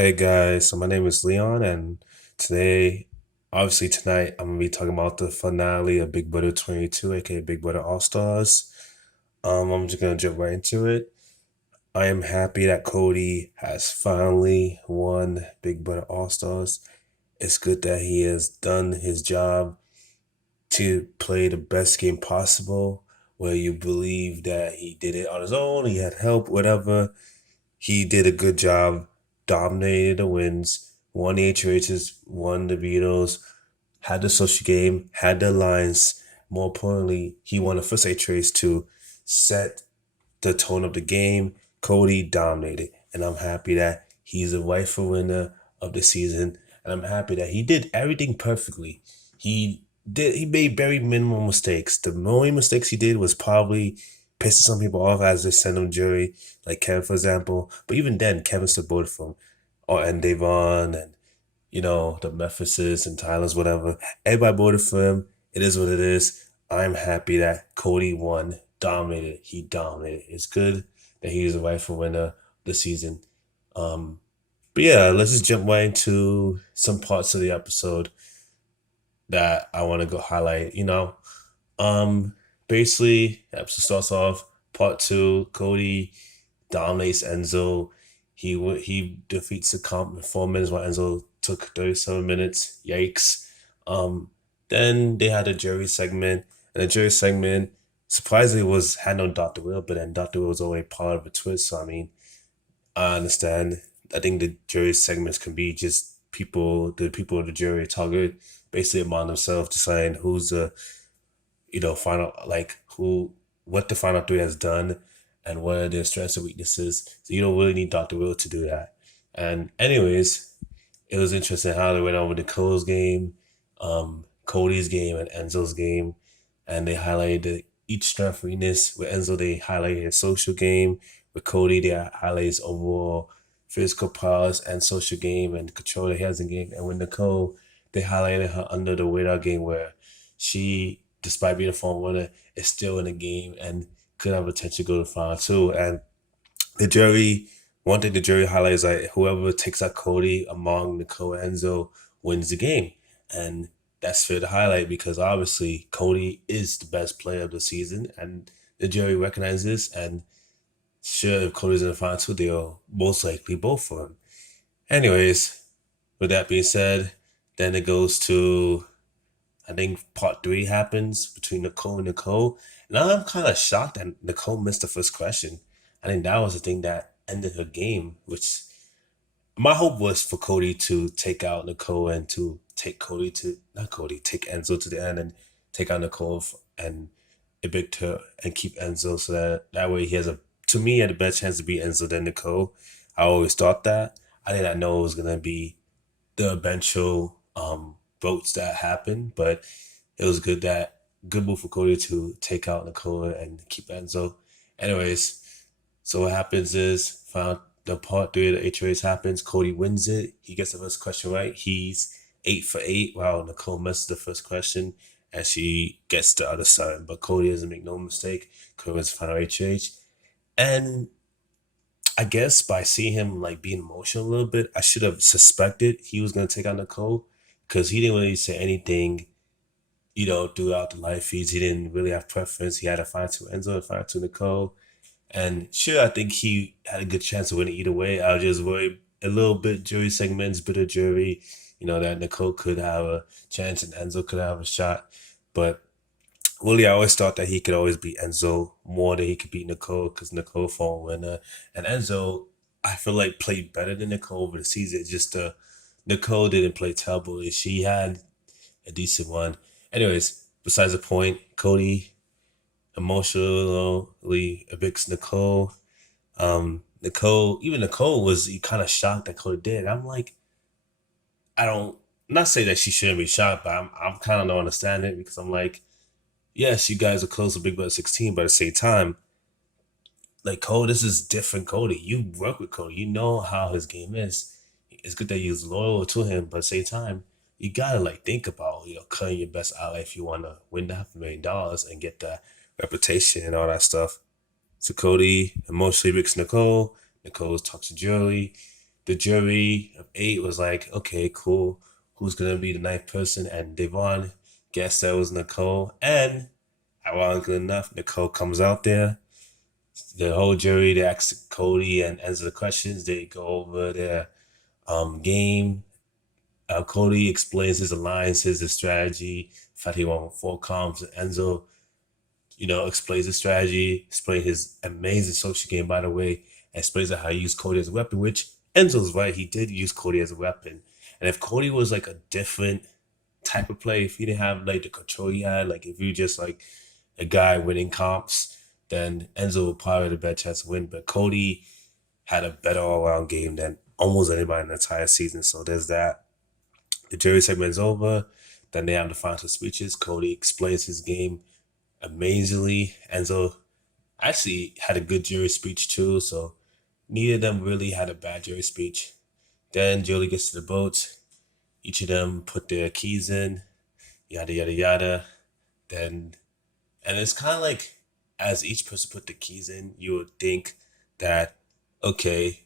Hey guys, so my name is Leon, and today, obviously tonight, I'm gonna be talking about the finale of Big Brother 22, aka Big Brother All Stars. I'm just gonna jump right into it. I am happy that Cody has finally won Big Brother All Stars. It's good that he has done his job to play the best game possible, where you believe that he did it on his own, he had help, whatever. He did a good job, dominated the wins, won the HOHs, won the vetoes, had the social game, had the alliance. More importantly, he won the first HOH to set the tone of the game. Cody dominated, and I'm happy that he's the rightful winner of the season. And I'm happy that he did everything perfectly. He made very minimal mistakes. The only mistakes he did was probably pissing some people off as they send him jury, like Kevin, for example. But even then, Kevin still voted for him. Or and Davon and the Memphises and Tyler's, whatever. Everybody voted for him. It is what it is. I'm happy that Cody won, dominated. He dominated. It's good that he was the rightful winner of the season. Um, but yeah, let's just jump right into some parts of the episode that I want to go highlight. Um, Basically, the episode starts off part two. Cody dominates Enzo. He defeats the comp in 4 minutes while Enzo took 37 minutes. Yikes. Um, then they had a jury segment, and the jury segment surprisingly was had on Dr. Will, but then Dr. Will was already part of a twist. So I mean, I understand. I think the jury segments can be just the people of the jury target basically among themselves deciding who's the final, like who what the final three has done and what are their strengths and weaknesses. So you don't really need Dr. Will to do that. And anyways, it was interesting how they went over Nicole's game, Cody's game, and Enzo's game, and they highlighted each strength and weakness. With Enzo, they highlighted his social game. With Cody, they highlighted his overall physical prowess and social game and control that he has in game. And with Nicole, they highlighted her under the radar game where she, despite being a former winner, is still in the game and could have potential to go to the final too. And the jury, one thing the jury highlights, like whoever takes out Cody among Nicole and Enzo wins the game. And that's fair to highlight because obviously Cody is the best player of the season and the jury recognizes this. And sure, if Cody's in the final two, they'll most likely vote for him. Anyways, with that being said, then it goes to, I think part three happens between Nicole and Nicole. And I'm kind of shocked that Nicole missed the first question. I think that was the thing that ended her game, which my hope was for Cody to take out Nicole and to take Cody to, not Cody, take Enzo to the end and take out Nicole and evict her and keep Enzo so that way he has to me, he had a better chance to beat Enzo than Nicole. I always thought that. I did not know it was going to be the eventual votes that happened, but it was good move for Cody to take out Nicole and keep Enzo. Anyways, so what happens is found the part three of the HOH happens. Cody wins it. He gets the first question right. He's 8 for 8. Wow, Nicole missed the first question and she gets the other 7. But Cody doesn't make no mistake. Cody wins the final HOH. And I guess by seeing him like being emotional a little bit, I should have suspected he was gonna take out Nicole because he didn't really say anything, throughout the live feeds. He didn't really have preference. He had a fight to Enzo and fight to Nicole. And sure, I think he had a good chance of winning either way. I was just worried a little bit jury segments, bit of jury, that Nicole could have a chance and Enzo could have a shot. But Willie, I always thought that he could always beat Enzo more than he could beat Nicole because Nicole former winner. And Enzo, I feel like played better than Nicole over the season. Just Nicole didn't play terrible. She had a decent one. Anyways, besides the point, Cody emotionally evicts Nicole. Even Nicole was kind of shocked that Cody did. I'm like, I don't not say that she shouldn't be shocked, but I'm kind of don't understand it because I'm like, yes, you guys are close to Big Brother 16, but at the same time, like Cody, this is different Cody. You work with Cody, you know how his game is. It's good that you're loyal to him, but at the same time, you gotta like think about cutting your best ally if you want to win the $500,000 and get that reputation and all that stuff. So Cody emotionally picks Nicole. Nicole talks to Joey. the jury of 8 was like, okay, cool. Who's gonna be the ninth person? And Devon guessed that was Nicole. And ironically enough, Nicole comes out there. The whole jury they ask Cody and answer the questions. They go over their game. Cody explains his alliances, his strategy. In fact, he won with 4 comps. Enzo, explains his strategy, explains his amazing social game, by the way, and explains how he used Cody as a weapon, which Enzo's right. He did use Cody as a weapon. And if Cody was like a different type of play, if he didn't have like the control he had, like if you just like a guy winning comps, then Enzo would probably have a better chance to win. But Cody had a better all around game than almost anybody in the entire season. So there's that. The jury segment is over. Then they have the final speeches. Cody explains his game amazingly. Enzo actually had a good jury speech too, so neither of them really had a bad jury speech. Then Jolie gets to the boat. Each of them put their keys in, yada yada yada. Then, and it's kind of like as each person put the keys in, you would think that okay,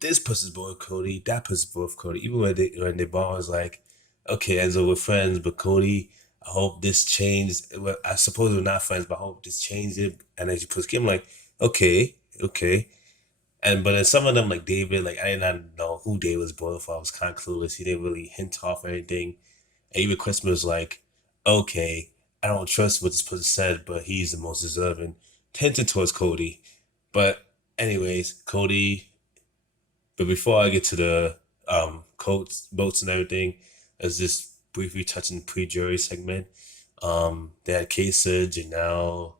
this person's both Cody, that person's both Cody. Even when they bond was like, okay, Enzo, we're friends, but Cody, I hope this changed. Well, I suppose we're not friends, but I hope this changed it. And then she puts Kim like, okay, okay. And but then some of them like David, like I did not know who David was born for. I was kind of clueless. He didn't really hint off or anything. And even Christmas was like, okay, I don't trust what this person said, but he's the most deserving. Hinted towards Cody. But anyways, Cody, but before I get to the coats, boats, and everything, let's just briefly touch on the pre-jury segment. They had Kesa, Janelle,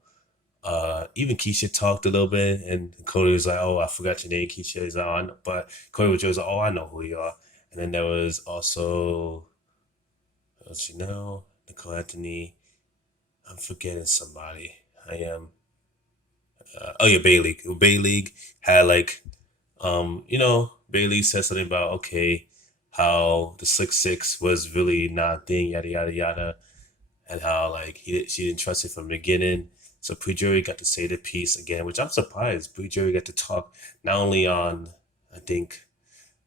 even Keisha talked a little bit, and Cody was like, "Oh, I forgot your name, Keisha." He's like, "Oh, I know," but Cody was just like, "Oh, I know who you are." And then there was also Janelle, Nicole Anthony. I'm forgetting somebody. I am. Oh yeah, Bay League. Bay League had like Bailey said something about okay, how the 6-6 was really not a thing, yada yada yada, and how like she didn't trust it from the beginning. So pre-jury got to say the piece again, which I'm surprised. Pre-jury got to talk not only on I think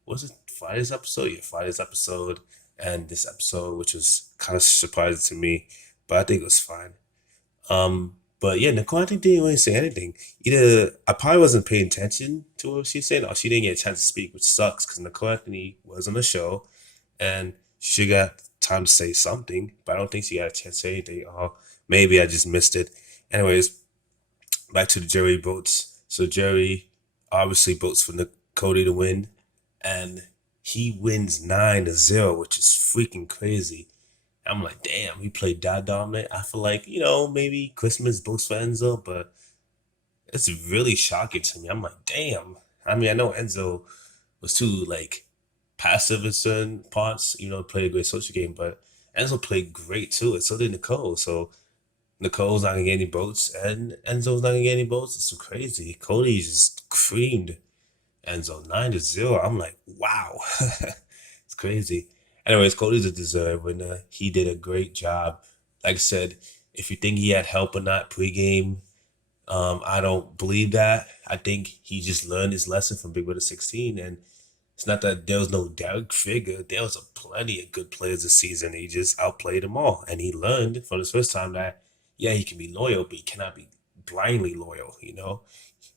was it Friday's episode, yeah, Friday's episode, and this episode, which was kind of surprising to me, but I think it was fine. But yeah, Nicole, I think didn't really say anything. Either I probably wasn't paying attention to what she was saying, or she didn't get a chance to speak, which sucks because Nicole Anthony was on the show, and she got time to say something, but I don't think she got a chance to say anything. Or maybe I just missed it. Anyways, back to the Jerry votes. So Jerry obviously votes for Cody to win, and he wins 9-0, which is freaking crazy. I'm like, damn, he played that dominant. I feel like, maybe Christmas boosts for Enzo, but it's really shocking to me. I'm like, damn. I mean, I know Enzo was too like passive in certain parts, played a great social game, but Enzo played great too, and so did Nicole. So Nicole's not gonna get any votes, and Enzo's not gonna get any votes. It's so crazy. Cody just creamed Enzo 9-0. I'm like, wow. It's crazy. Anyways, Cody's a deserved winner. He did a great job. Like I said, if you think he had help or not pregame, I don't believe that. I think he just learned his lesson from Big Brother 16. And it's not that there was no Derek figure. There was a plenty of good players this season. He just outplayed them all. And he learned from his first time that, yeah, he can be loyal, but he cannot be blindly loyal.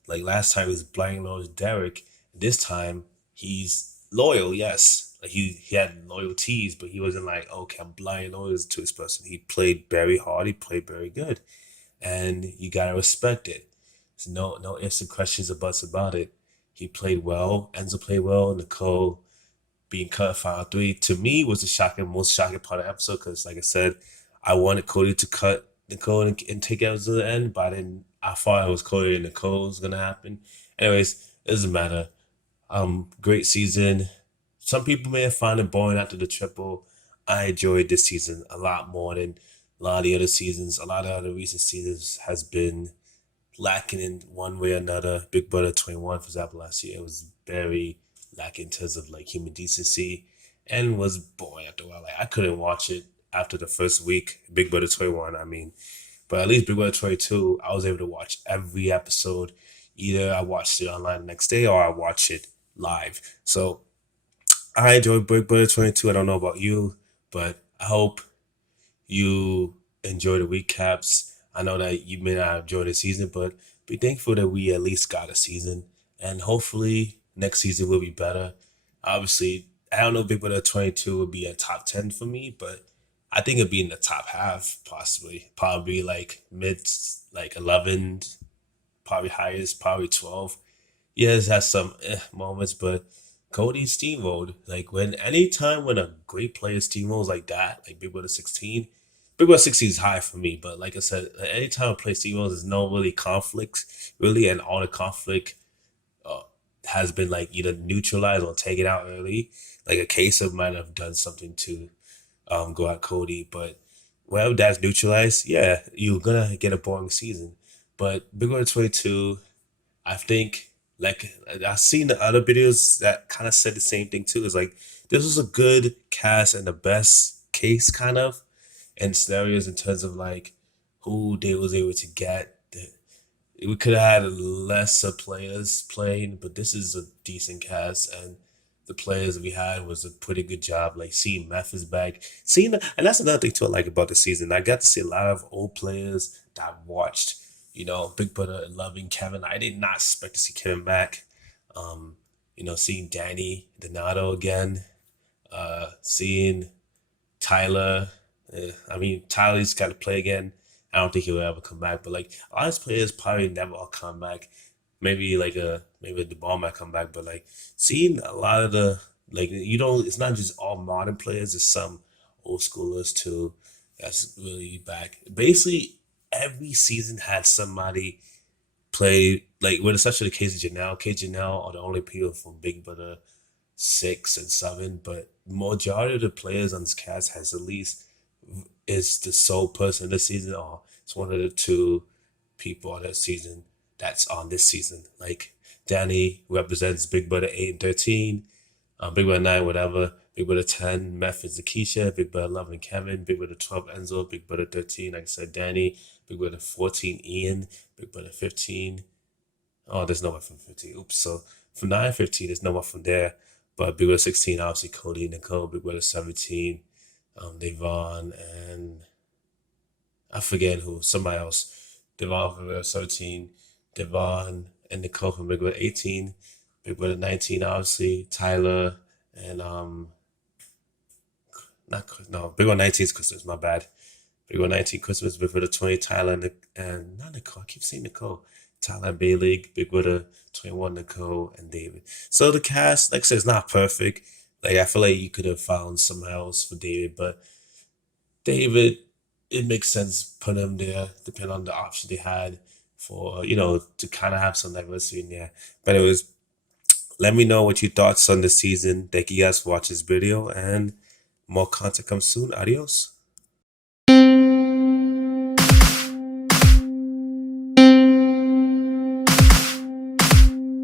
Like last time he was blindly loyal to Derek. This time he's loyal, yes. Like he had loyalties, but he wasn't like, okay, I'm blindly loyal to this person. He played very hard. He played very good, and you gotta respect it. So no ifs and questions or buts about it. He played well. Enzo played well. Nicole being cut final three to me was the most shocking part of the episode because, like I said, I wanted Cody to cut Nicole and take it to the end, but I thought it was Cody and Nicole was gonna happen. Anyways, it doesn't matter. Great season. Some people may have found it boring after the triple. I enjoyed this season a lot more than a lot of the other seasons. A lot of other recent seasons has been lacking in one way or another. Big Brother 21, for example, last year, it was very lacking in terms of like human decency and was boring after a while. Like I couldn't watch it after the first week. Big Brother 21, I mean. But at least Big Brother 22, I was able to watch every episode. Either I watched it online the next day or I watched it live. So I enjoyed Big Brother 22. I don't know about you, but I hope you enjoy the recaps. I know that you may not enjoy the season, but be thankful that we at least got a season. And hopefully next season will be better. Obviously, I don't know if Big Brother 22 would be a top 10 for me, but I think it'd be in the top half, possibly. Probably like mid, like 11, probably highest, probably 12. Yes, has some moments, but Cody steamrolled. Like when anytime when a great player steamrolls like that, like Big Brother 16, Big Brother 16 is high for me, but like I said, anytime a player steamrolls, there's no really conflicts, really, and all the conflict uh, has been like either neutralized or taken out early. Like a case of might have done something to go at Cody, but well, that's neutralized. Yeah, you're gonna get a boring season. But Big Brother 22, I think like I've seen the other videos that kind of said the same thing too. It's like this was a good cast and the best case kind of and scenarios in terms of like who they was able to get. We could have had lesser players playing, but this is a decent cast and the players we had was a pretty good job. Like seeing Meth is back, and that's another thing too I like about the season. I got to see a lot of old players that I watched. Big Brother loving Kevin. I did not expect to see Kevin back. Um, seeing Danny Donato again, seeing Tyler. I mean, Tyler's got to play again. I don't think he'll ever come back. But like a lot of players probably never all come back. Maybe the ball might come back. But like seeing a lot of the like it's not just all modern players. It's some old schoolers too. That's really back. Basically, every season had somebody play like with especially the case of Janelle. Case Janelle are the only people from Big Brother 6 and 7, but majority of the players on this cast has at least is the sole person this season, or it's one of the two people on this season that's on this season. Like Danny represents Big Brother 8 and 13, Big Brother 9, whatever. Big Brother 10, Meth is Keisha. Big Brother 11, Kevin. Big Brother 12, Enzo. Big Brother 13, like I said, Danny. Big Brother 14, Ian. Big Brother 15. Oh, there's no one from 15. Oops. So from 9 15, there's no one from there. But Big Brother 16, obviously Cody and Nicole. Big Brother 17, Devon and I forget who, somebody else. Devon from Big Brother 17, Devon and Nicole from Big Brother 18, Big Brother 19, obviously, Tyler and not no, Big Brother 19 is Christmas, my bad. Big Brother 19 Christmas, Big Brother 20, Tyler and not Nicole, I keep saying Nicole. Tyler and Bailey, Big Brother 21, Nicole and David. So the cast, like I said, it's not perfect. Like I feel like you could have found someone else for David, but David, it makes sense putting him there, depending on the option they had for, to kind of have some diversity in there. But it was, let me know what your thoughts on the season. Thank you guys for watching this video and more content comes soon. Adios.